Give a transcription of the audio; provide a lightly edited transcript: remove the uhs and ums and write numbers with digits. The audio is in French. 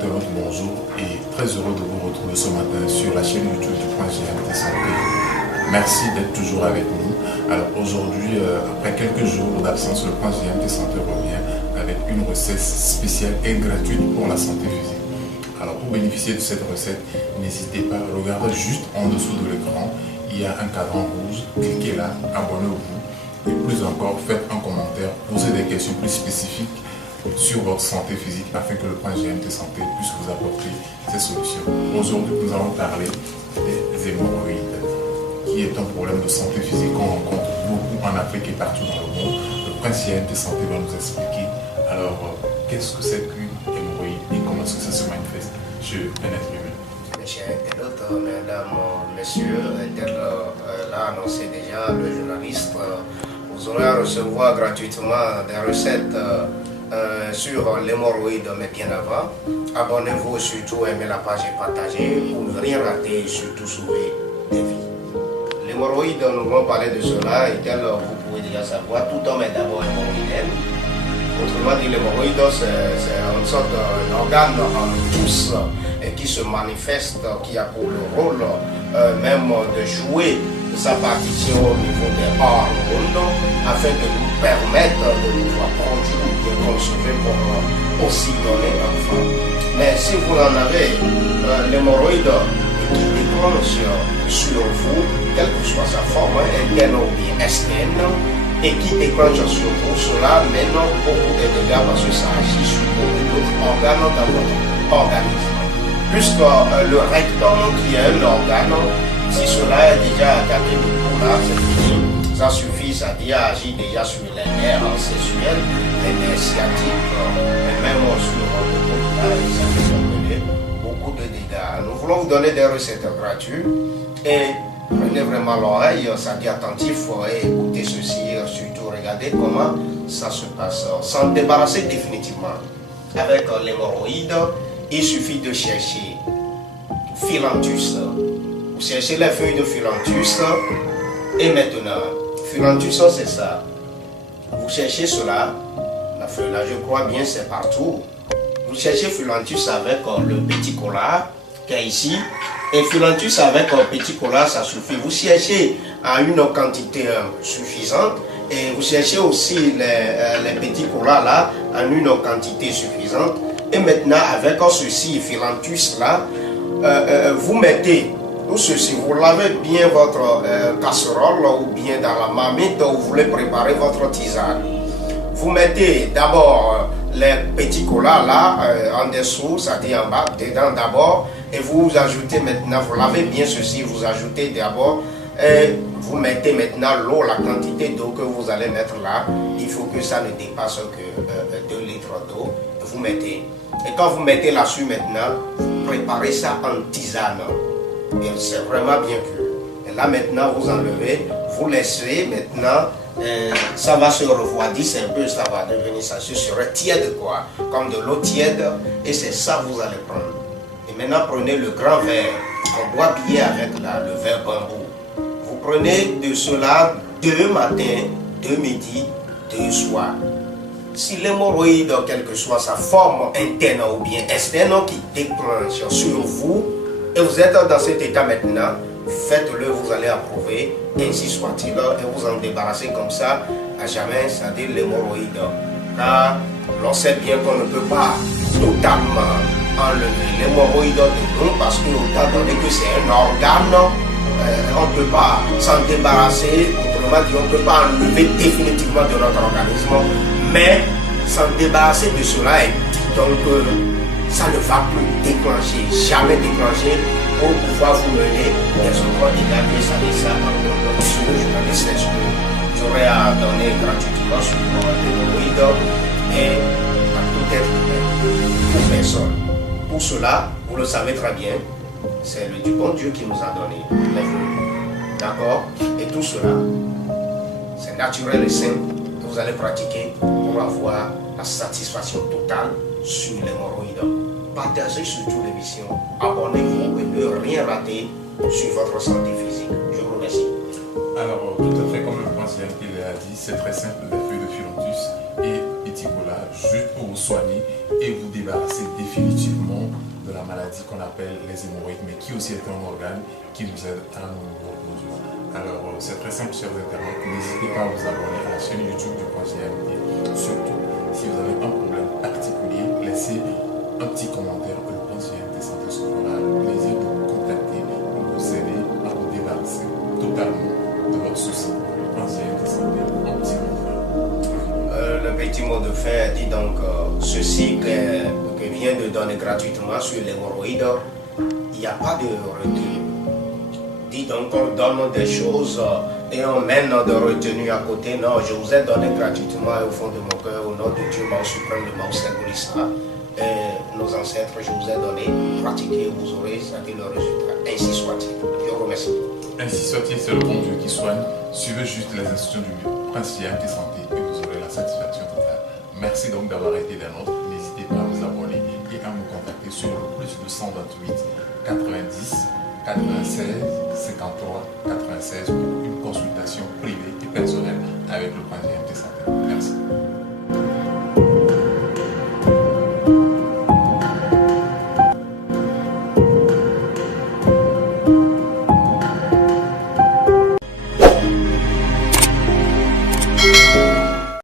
internautes, bonjour et très heureux de vous retrouver ce matin sur la chaîne YouTube du Point GMT Santé. Merci d'être toujours avec nous. Alors aujourd'hui, après quelques jours d'absence, le Point GMT Santé revient avec une recette spéciale et gratuite pour la santé physique. Alors pour bénéficier de cette recette, n'hésitez pas, regardez juste en dessous de l'écran, il y a un cadran rouge, cliquez là, abonnez-vous et plus encore, faites un commentaire, posez des questions plus spécifiques sur votre santé physique afin que le Point GMT Santé puisse vous apporter ces solutions. Aujourd'hui, nous allons parler des hémorroïdes, qui est un problème de santé physique qu'on rencontre beaucoup en Afrique et partout dans le monde. Le Point GMT Santé va nous expliquer. Alors, qu'est-ce que c'est qu'une hémorroïde et comment est-ce que ça se manifeste chez un être humain? Mes chers internautes, mesdames, messieurs, là annoncé déjà le journaliste, vous aurez à recevoir gratuitement des recettes sur l'hémorroïde, mais bien avant. Abonnez-vous, surtout aimez la page et partagez pour ne rien rater et surtout sauver des vies. L'hémorroïde, nous allons parler de cela et tel vous pouvez déjà savoir, tout homme est d'abord hémorroïdien. Autrement dit, l'hémorroïde, c'est une sorte d'organe en tous qui se manifeste, qui a pour le rôle même de jouer sa partition au niveau des hormones afin de nous permettre de pouvoir produire ou bien consommer pour aussi donner un enfant. Mais si vous en avez l'hémorroïde qui déclenche sur vous, quelle que soit sa forme, interne ou bien externe, et qui déclenche sur vous, cela mène beaucoup de dégâts parce que ça agit sur beaucoup d'autres organes dans votre organisme. Puisque le rectum qui est un organe, si cela est déjà attaqué du coup là, c'est fini. Ça suffit, ça dit agir déjà sur les nerfs sexuels, les nerfs sciatiques, et même sur le corps, ça fait beaucoup de dégâts. Nous voulons vous donner des recettes gratuites et prenez vraiment l'oreille, ça dit attentif et écoutez ceci, surtout regardez comment ça se passe. S'en débarrasser définitivement avec l'hémorroïde, il suffit de chercher Phyllanthus. Vous cherchez les feuilles de Phyllanthus et maintenant, Phyllanthus c'est ça. Vous cherchez cela, la feuille là je crois bien c'est partout. Vous cherchez Phyllanthus avec le petit cola qui est ici. Et Phyllanthus avec un petit cola ça suffit. Vous cherchez à une quantité suffisante. Et vous cherchez aussi les petits colas là en une quantité suffisante. Et maintenant, avec ceci, Phyllanthus là, vous mettez tout ceci, vous lavez bien votre casserole ou bien dans la marmite où vous voulez préparer votre tisane. Vous mettez d'abord les petits colas là, en dessous, c'est-à-dire en bas, dedans d'abord, et vous ajoutez maintenant, vous lavez bien ceci, vous ajoutez d'abord, et vous mettez maintenant l'eau, la quantité d'eau que vous allez mettre là, il faut que ça ne dépasse que 2 litres d'eau, vous mettez. Et quand vous mettez là-dessus maintenant, vous préparez ça en tisane. Et c'est vraiment bien cuit. Et là maintenant, vous enlevez, vous laissez maintenant, ça va se refroidir, c'est un peu, ça va devenir, ça se serait tiède quoi, comme de l'eau tiède. Et c'est ça que vous allez prendre. Et maintenant, prenez le grand verre, on boit bien avec le verre bambou. Vous prenez de cela 2 matins, 2 midi, 2 soirs. Si l'hémorroïde, quelle que soit sa forme interne ou bien externe qui déclenche sur vous, et vous êtes dans cet état maintenant, faites-le, vous allez approuver, ainsi soit-il, et vous en débarrassez comme ça, à jamais, c'est-à-dire l'hémorroïde. Car l'on sait bien qu'on ne peut pas totalement enlever l'hémorroïde de nous, parce que autant donné que c'est un organe, on ne peut pas s'en débarrasser, autrement dit, on ne peut pas enlever définitivement de notre organisme. Mais s'en débarrasser de cela et donc ça ne va plus déclencher, jamais déclencher pour pouvoir vous mener des autres dégâts bien ça sur le journaliste que j'aurai à donner gratuitement sur l'hémorroïde et à tout être humain, pour personne. Pour cela, vous le savez très bien, c'est le du bon Dieu qui nous a donné les fruits. D'accord? Et tout cela, c'est naturel et sain. Vous allez pratiquer pour avoir la satisfaction totale sur l'hémorroïde. Partagez surtout l'émission, abonnez-vous et ne rien rater sur votre santé physique. Je vous remercie. Alors, tout à fait comme le Point GMT l'a dit, c'est très simple, les feuilles de Phyllanthus et petit cola, juste pour vous soigner et vous débarrasser définitivement maladie qu'on appelle les hémorroïdes, mais qui aussi est un organe qui nous aide à nous reproduire. Alors, c'est très simple, chers internautes. N'hésitez pas à vous abonner à la chaîne YouTube du Point GMT. Surtout, si vous avez un problème particulier, laissez un petit commentaire que le Point GMT Santé se fera le plaisir de vous contacter pour vous aider à vous débarrasser totalement de votre souci. Le Point GMT Santé, un petit commentaire. Le petit mot de fin dit donc ceci que vient de donner gratuitement sur l'hémorroïde, il n'y a pas de retenue. Dit donc on donne des choses et on mène de retenue à côté. Non, je vous ai donné gratuitement et au fond de mon cœur, au nom de Dieu, Mao suprême, de Mao Segulissa, et nos ancêtres, je vous ai donné, pratiquez, vous aurez ça le résultat. Ainsi soit-il. Je vous remercie. Ainsi soit-il, c'est le bon Dieu qui soigne. Suivez juste les instructions du Prince GMT Santé et vous aurez la satisfaction totale. Merci donc d'avoir été des nôtres. N'hésitez pas à vous abonner et à nous contacter sur le +228 90 96 50.